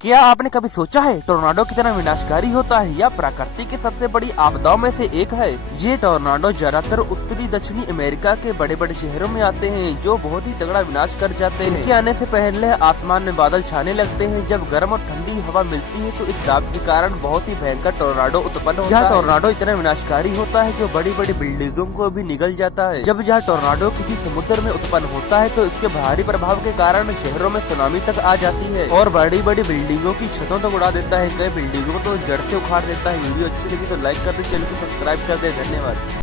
क्या आपने कभी सोचा है टोर्नाडो कितना विनाशकारी होता है या प्रकृति की सबसे बड़ी आपदाओं में से एक है। ये टोर्नाडो ज्यादातर उत्तरी दक्षिणी अमेरिका के बड़े बड़े शहरों में आते हैं जो बहुत ही तगड़ा विनाश कर जाते हैं। इनके आने से पहले आसमान में बादल छाने लगते हैं। जब गर्म और ठंडी हवा मिलती है तो इस दाब के कारण बहुत ही भयंकर टोर्नाडो उत्पन्न होता है। टोर्नाडो इतना विनाशकारी होता है जो बड़ी बड़ी बिल्डिंगों को भी निगल जाता है। जब यह टोर्नाडो किसी समुद्र में उत्पन्न होता है तो इसके भारी प्रभाव के कारण शहरों में सुनामी तक आ जाती है और बड़ी बड़ी बिल्डिंगों की छतों तक उड़ा देता है। कई बिल्डिंगों को तो जड़ से उखाड़ देता है। वीडियो अच्छी लगी तो लाइक कर दे, चैनल को सब्सक्राइब कर दे। धन्यवाद।